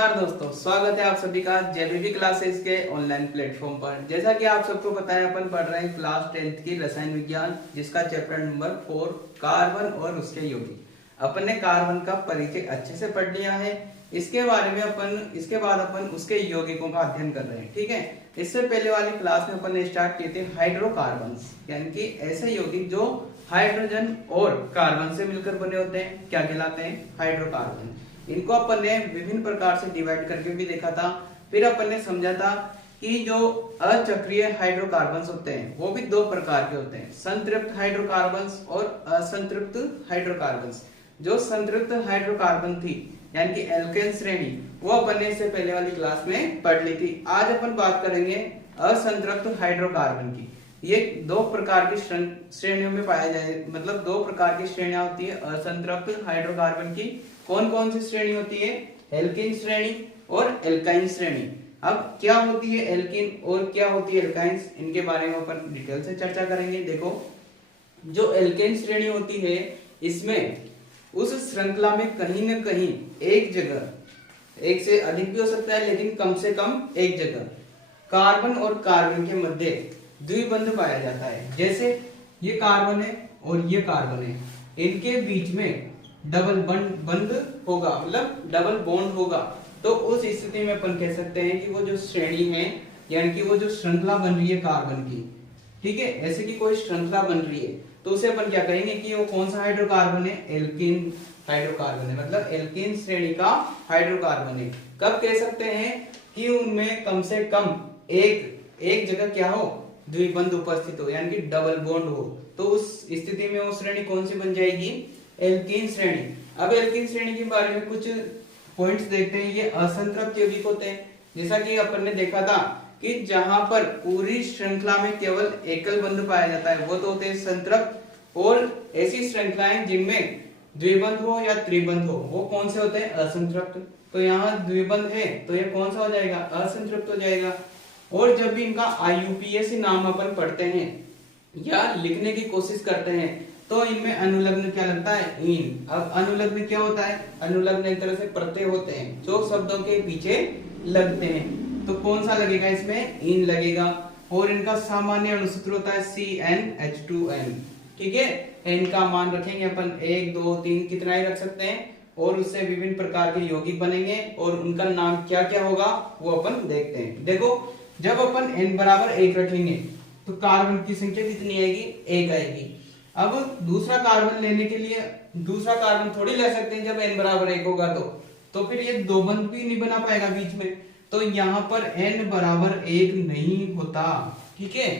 नमस्कार दोस्तों, स्वागत है आप सभी का जेबीबी क्लासेस के ऑनलाइन प्लेटफॉर्म पर। जैसा कि आप सबको पता है, अपन पढ़ रहे हैं क्लास 10th की रसायन विज्ञान, जिसका चैप्टर नंबर 4 कार्बन और उसके यौगिक। अपन ने कार्बन का परिचय अच्छे से पढ़ लिया है। इसके बाद अपन उसके यौगिकों का अध्ययन कर रहे हैं। ठीक है, इससे पहले वाली क्लास में अपन ने स्टार्ट किए थे हाइड्रोकार्बन्स, यानी कि ऐसे यौगिक जो हाइड्रोजन और कार्बन से मिलकर बने होते हैं, क्या कहलाते हैं? हाइड्रोकार्बन। इनको अपन ने विभिन्न प्रकार से डिवाइड करके भी देखा था। फिर अपन ने समझा था कि जो अचक्रीय हाइड्रोकार्बन्स होते हैं वो भी दो प्रकार के होते हैं, संतृप्त हाइड्रोकार्बन्स और असंतृप्त हाइड्रोकार्बन्स। जो संतृप्त हाइड्रोकार्बन थी यानी कि एल्केन श्रेणी, वो अपन ने इससे पहले वाली क्लास में पढ़ ली थी। आज अपन बात करेंगे असंतृप्त हाइड्रोकार्बन की। ये दो प्रकार की श्रेणियों में पाया जाए, मतलब दो प्रकार की श्रेणियां होती है असंतृप्त हाइड्रोकार्बन की। कौन कौन सी श्रेणी होती है? एल्कीन श्रेणी और एल्काइन श्रेणी। अब क्या होती है एल्कीन और क्या होती है एल्काइंस, इनके बारे में अपन डिटेल से चर्चा करेंगे। देखो, जो एल्केन श्रेणी होती है, इसमें उस श्रृंखला में कहीं न कहीं एक जगह, एक से अधिक भी हो सकता है लेकिन कम से कम एक जगह, कार्बन और कार्बन के मध्य द्विबंध पाया जाता है। जैसे ये कार्बन है और ये कार्बन है, इनके बीच में डबल बंध होगा, मतलब डबल बॉन्ड होगा। तो उस स्थिति में अपन कह सकते हैं कि वो जो श्रेणी है, यानी कि वो जो श्रृंखला बन रही है कार्बन की, ठीक है, ऐसे की कोई श्रृंखला बन रही है, तो उसे अपन क्या कहेंगे कि वो कौन सा हाइड्रोकार्बन है? एल्कीन हाइड्रोकार्बन है, मतलब एल्कीन श्रेणी का हाइड्रोकार्बन है। कब कह सकते हैं कि उनमें कम से कम एक जगह क्या हो, द्विबंध उपस्थित हो, यानी कि डबल बॉन्ड हो। तो उस स्थिति में वो श्रेणी कौन सी बन जाएगी? एल्कीन श्रेणी। अब एल्कीन श्रेणी के बारे में कुछ पॉइंट्स देखते हैं। ये असंतृप्त यौगिक होते हैं, जैसा कि अपन ने देखा था कि जहां पर पूरी श्रृंखला में केवल एकल बंध पाया जाता है वो तो होते हैं संतृप्त, और ऐसी श्रृंखलाएं जिनमें द्विबंध हो या त्रिबंध हो वो कौन से होते हैं? असंतृप्त। तो यहाँ द्विबंध है तो ये कौन सा हो जाएगा? असंतृप्त हो जाएगा। और जब भी इनका IUPAC नाम अपन पढ़ते हैं या लिखने की कोशिश करते हैं तो इनमें अनुलग्न क्या लगता है? इन। अब अनुलग्न क्या होता है? अनुलग्न एक तरह से प्रत्यय होते हैं जो शब्दों के पीछे लगते हैं। तो कौन सा लगेगा इसमें? इन लगेगा। और इनका सामान्य अणुसूत्र होता है CnH2n। ठीक है, इनका मान रखेंगे अपन 1 2 3 कितना ही रख सकते हैं, और उससे विभिन्न प्रकार के यौगिक बनेंगे और उनका नाम क्या क्या होगा वो अपन देखते हैं। देखो, जब अपन n बराबर 1 रखेंगे तो कार्बन की संख्या कितनी आएगी? 1 आएगी। अब दूसरा कार्बन लेने के लिए दूसरा कार्बन थोड़ी ले सकते हैं जब n बराबर 1 होगा, तो फिर ये दो बंध भी नहीं बना पाएगा बीच में। तो यहाँ पर n बराबर 1 नहीं होता। ठीक है,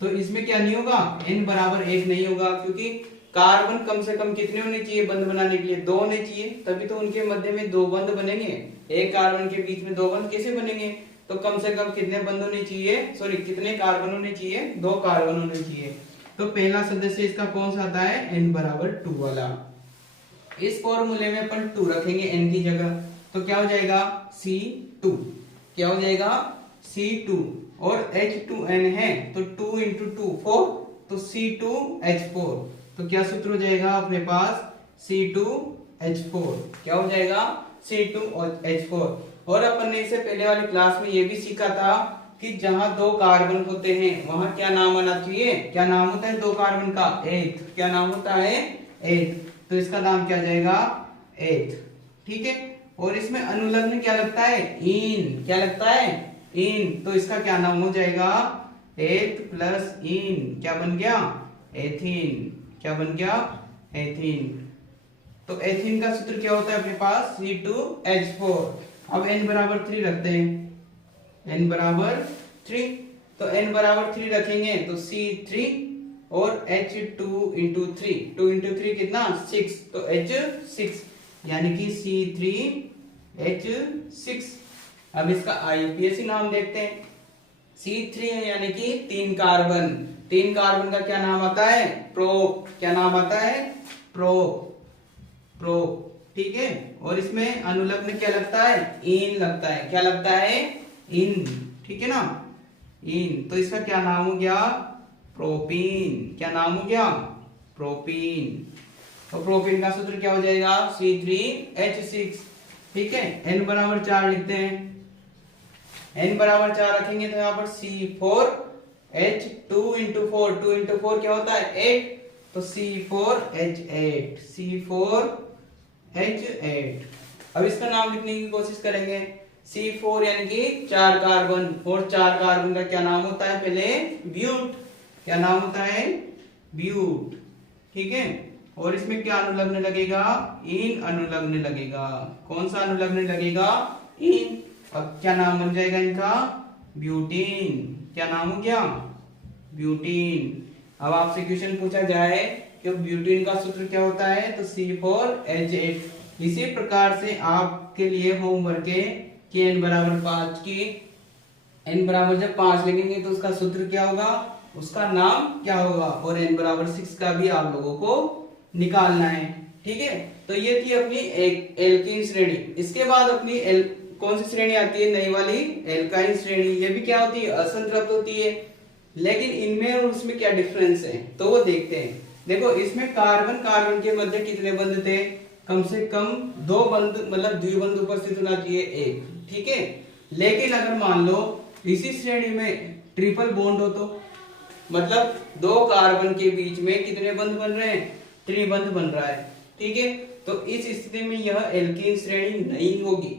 तो इसमें क्या नहीं होगा? n बराबर 1 नहीं होगा, क्योंकि कार्बन कम से कम कितने होने चाहिए बंध बनाने के लिए? 2 होने चाहिए, तभी तो उनके मध्य में दो बंध बनेंगे। एक कार्बन के बीच में दो बंध कैसे बनेंगे? तो कम से कम कितने बंध होने चाहिए, सॉरी कितने कार्बन होने चाहिए? 2 कार्बन होने चाहिए। तो पहला सदस्य इसका कौन सा आता है? n बराबर 2 वाला। इस फॉर्मूले में अपन 2 रखेंगे n की जगह, तो क्या हो जाएगा? C2। क्या हो जाएगा? C2। और H2n है तो 2 into 2 4, तो C2H4। तो क्या सूत्र हो जाएगा अपने पास? C2H4। क्या हो जाएगा? C2H4। और अपन ने इससे पहले वाली क्लास में ये भी सीखा था कि जहां 2 कार्बन होते हैं वहां क्या नाम आना चाहिए? क्या नाम होता है 2 कार्बन का? एथ। क्या नाम होता है? एथ। तो इसका नाम क्या जाएगा? एथ। ठीक है, और इसमें अनुलग्न क्या लगता है? इन। क्या लगता है? इन। तो इसका क्या नाम हो जाएगा? एथ प्लस इन। क्या बन गया? एथीन। क्या बन गया? एथीन। तो एथीन का सूत्र क्या होता है अपने पास? C2H4। अब n बराबर 3 रखते हैं। n बराबर 3, तो n बराबर 3 रखेंगे तो C3 और H2 into 3, 2 into 3 कितना? 6, तो H6, यानी कि C3H6। अब इसका IUPAC नाम देखते हैं। C3 है यानी कि 3 कार्बन। 3 कार्बन का क्या नाम आता है? प्रोप। क्या नाम आता है? प्रोप। ठीक है, और इसमें अनुलग्न क्या लगता है? इन लगता है। क्या लगता है? इन। ठीक है ना, इन। तो इसका क्या नाम हो गया? प्रोपीन। क्या नाम हो गया? प्रोपीन। तो प्रोपीन का सूत्र क्या हो जाएगा? C3H6। ठीक है, n बराबर 4 लिखते हैं। n बराबर 4 रखेंगे तो यहाँ पर C4H2 इंटू 4, 2 इंटू 4 क्या होता है 8, तो C4H8, C4H8। अब इसका नाम लिखने की कोशिश करेंगे। C4 यानी कि 4 कार्बन, और 4 कार्बन का क्या नाम होता है पहले ब्यूट। क्या नाम होता है ब्यूट, ठीक है। और इसमें क्या अनुलग्न लगेगा, इन अनुलग्न लगेगा। कौन सा अनुलग्न लगेगा, इन। अब क्या नाम बन जाएगा इनका, ब्यूटीन। क्या नाम हो गया, ब्यूटीन। अब आपसे क्वेश्चन पूछा जाए कि ब्यूटीन का सूत्र क्या होता है, तो C4H8। इसी प्रकार से आपके लिए होमवर्क है कि n बराबर 5 की, n बराबर जब 5 लिखेंगे तो उसका सूत्र क्या होगा, उसका नाम क्या होगा, और n बराबर 6 का भी आप लोगों को निकालना है, ठीक है। तो ये थी अपनी एक एल्कीन श्रेणी। इसके बाद अपनी कौन सी श्रेणी आती है, नई वाली एल्काइन श्रेणी। ये भी क्या होती है, असंतृप्त होती है। लेकिन इनमें और उसमें क्या डिफरेंस है, तो वो देखते हैं। देखो इसमें कार्बन कार्बन के मध्य कितने बंध थे, कम से कम 2 बंध, मतलब द्विबंध उपस्थित होना चाहिए, एक, ठीक है। लेकिन अगर मान लो इसी श्रेणी में ट्रिपल बॉन्ड हो, तो मतलब 2 कार्बन के बीच में कितने बंध बन रहे हैं, त्रिबंध बन रहा है, ठीक है। तो इस स्थिति में यह एल्कीन श्रेणी नहीं होगी।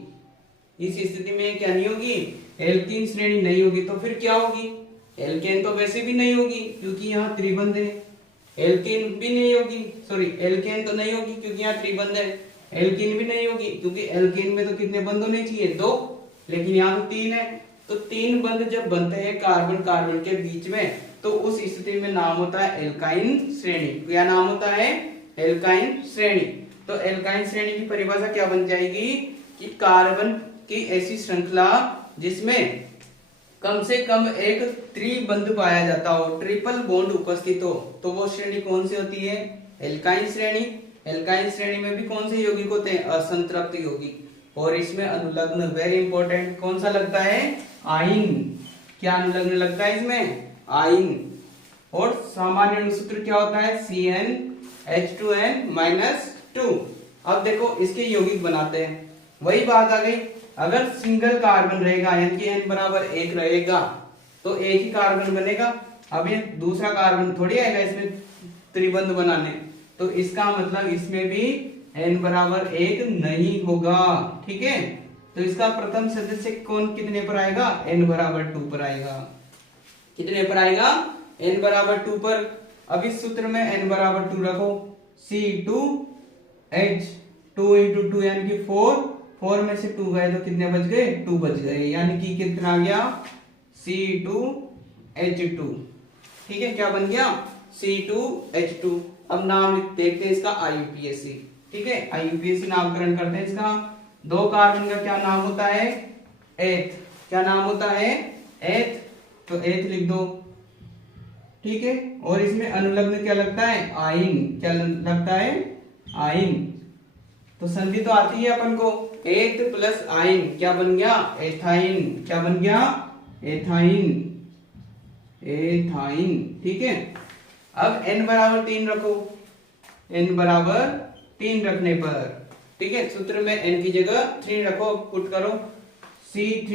इस स्थिति में क्या नहीं होगी, एल्कीन श्रेणी नहीं होगी। तो फिर क्या होगी, एल्केन तो वैसे भी नहीं होगी क्योंकि यहाँ त्रिबंध है। एल्केन भी नहीं होगी, सॉरी एल्केन तो नहीं होगी क्योंकि यहाँ त्रिबंध है। एल्कीन भी नहीं होगी क्योंकि एल्केन में तो कितने बंध होने चाहिए, 2, लेकिन यहाँ तो 3 है। तो 3 बंध जब बनते हैं कार्बन कार्बन के बीच में, तो उस स्थिति में नाम होता है एल्काइन श्रेणी। क्या नाम होता है, एल्काइन श्रेणी। तो एल्काइन श्रेणी की परिभाषा क्या बन जाएगी कि कार्बन की ऐसी श्रृंखला जिसमें कम से कम एक त्रिबंध पाया जाता हो, ट्रिपल बॉन्ड उपस्थित हो, तो वो श्रेणी कौन सी होती है, एल्काइन श्रेणी। एल्काइन श्रेणी में भी कौन से यौगिक होते हैं, असंतृप्त यौगिक। और इसमें अनुलग्न वेरी इंपॉर्टेंट कौन सा लगता है, आइन। क्या अनुलग्न लगता है इसमें, आइन। और सामान्य अणुसूत्र क्या होता है, CnH2n-2। अब देखो इसके यौगिक बनाते हैं, वही बात आ गई। अगर सिंगल कार्बन रहेगा यानी कि n बराबर 1 रहेगा तो एक ही कार्बन बनेगा। अब ये दूसरा कार्बन थोड़ी आएगा इसमें त्रिबंध बनाने, तो इसका मतलब इसमें भी n बराबर 1 नहीं होगा, ठीक है। तो इसका प्रथम सदस्य कौन कितने पर आएगा, n बराबर 2 पर आएगा। कितने पर आएगा, n बराबर 2 पर। अब इस सूत्र में n बराबर 2 रखो, C2H2 इंटू 2 यानी कि 4 में से 2 गए तो कितने बच गए, 2 बच गए, यानी कि कितना आ गया C2H2, ठीक है। क्या बन गया, C2H2। अब नाम देखते हैं इसका IUPAC, ठीक है। IUPAC नामकरण करते हैं इसका। 2 कार्बन का क्या नाम होता है, एथ। क्या नाम होता है, एथ। तो एथ लिख दो, ठीक है। और इसमें अनुलग्न क्या लगता है, आइन। क्या लगता है, आइन। तो संधि तो आती है अपन को, एथ प्लस आइन क्या बन गया, एथाइन। क्या बन गया, एथाइन, एथाइन, ठीक है। अब n बराबर 3 रखो, n बराबर 3 रखने पर, ठीक है, सूत्र में n की जगह 3 रखो, पुट करो C3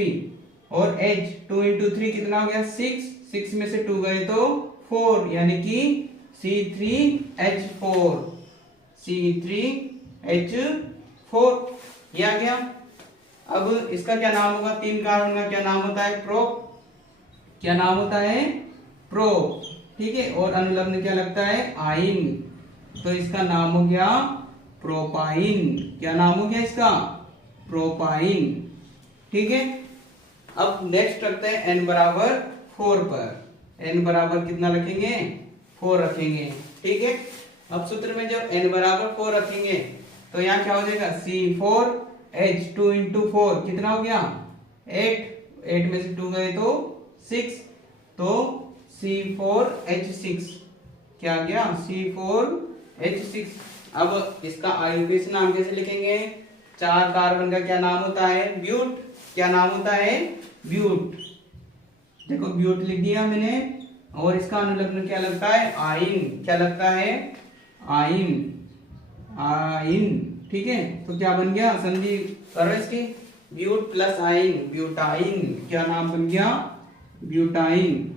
और H 2 इंटू 3 कितना हो गया 6, 6 में से 2 गए तो 4, यानी कि C3H4, C3H4 ये आ गया। अब इसका क्या नाम होगा, 3 कार्बन का क्या नाम होता है, प्रोप। क्या नाम होता है, प्रोप, ठीक है। और अनुलग्न क्या लगता है, आइन। तो इसका नाम हो गया प्रोपाइन। क्या नाम हो गया इसका, प्रोपाइन, ठीक है। अब नेक्स्ट रखते हैं n बराबर 4 पर। n बराबर कितना रखेंगे, 4 रखेंगे, ठीक है। अब सूत्र में जब n बराबर 4 रखेंगे तो यहाँ क्या हो जाएगा, C4H2 इंटू 4 कितना हो गया 8, 8 में से 2 गए तो 6, तो C4H6 क्या आ गया, C4H6। अब इसका IUPAC नाम कैसे लिखेंगे, 4 कार्बन का क्या नाम होता है, ब्यूट। क्या नाम होता है, ब्यूट। देखो ब्यूट लिख दिया मैंने। और इसका अनुलग्न क्या लगता है, आइन। क्या लगता है, आइन, आइन, ठीक है। तो क्या बन गया, संधि करो इसकी, ब्यूट प्लस आइन, ब्यूटाइन, क्या नाम बन गया, ब्यूटाइन।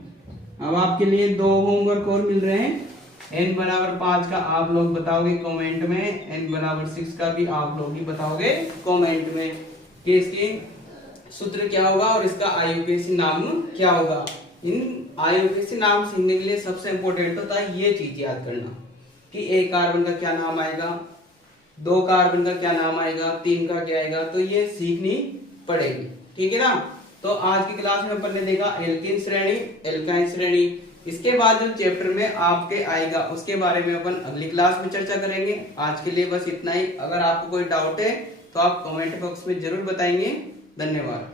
अब आपके लिए 2 होमवर्क और मिल रहे हैं। n बराबर 5 का आप लोग बताओगे कमेंट में, n बराबर 6 का भी आप लोग ही बताओगे कमेंट में कि इसकी सूत्र क्या होगा और इसका आईयूपीएसी नाम क्या होगा। इन आईयूपीएसी नाम सीखने के लिए सबसे इंपॉर्टेंट होता है ये चीज याद करना कि 1 कार्बन का क्या नाम आएगा, 2 कार्बन का क्या नाम आएगा, 3 का क्या आएगा, तो ये सीखनी पड़ेगी, ठीक है ना। तो आज की क्लास में अपन ने देखा एल्कीन श्रेणी, एल्काइन श्रेणी। इसके बाद जो चैप्टर में आपके आएगा उसके बारे में अपन अगली क्लास में चर्चा करेंगे। आज के लिए बस इतना ही। अगर आपको कोई डाउट है तो आप कमेंट बॉक्स में जरूर बताएंगे। धन्यवाद।